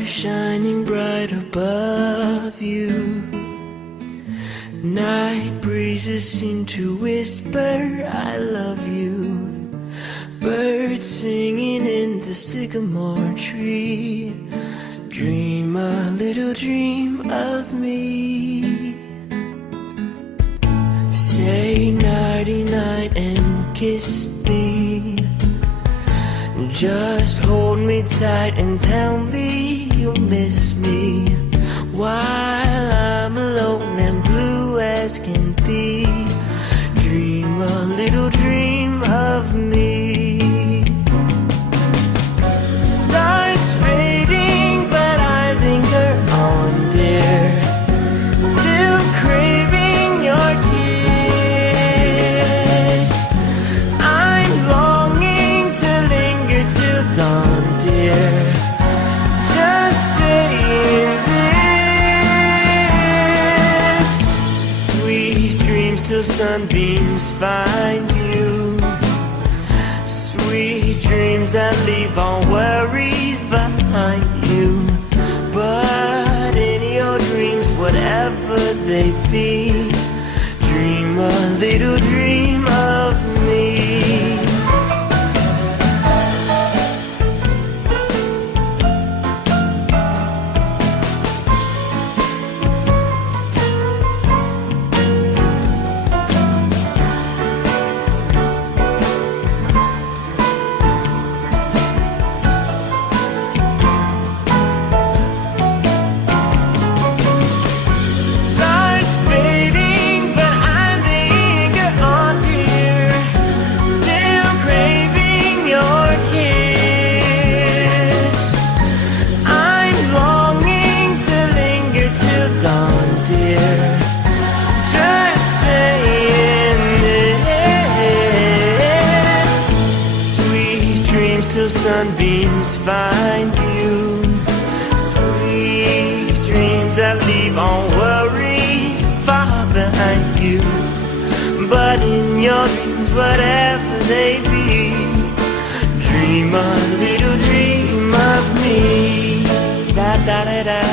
stars shining bright above you. Night breezes seem to whisper, I love you. Birds singing in the sycamore tree. Dream a little dream of me. Say nighty-night and kiss me. Just hold me tight and tell me you'll miss me while I'm alone and blue as can be. Dream a little dream of me. Stars fading, but I linger on, dear. Still craving your kiss. I'm longing to linger till dawn, dear. Just saying this. Sweet dreams till sunbeams find you. Sweet dreams that leave all worries behind you. But in your dreams, whatever they be, dream a little dream of me. Till sunbeams find you. Sweet dreams that leave all worries far behind you. But in your dreams, whatever they be, dream a little dream of me. Da da da da.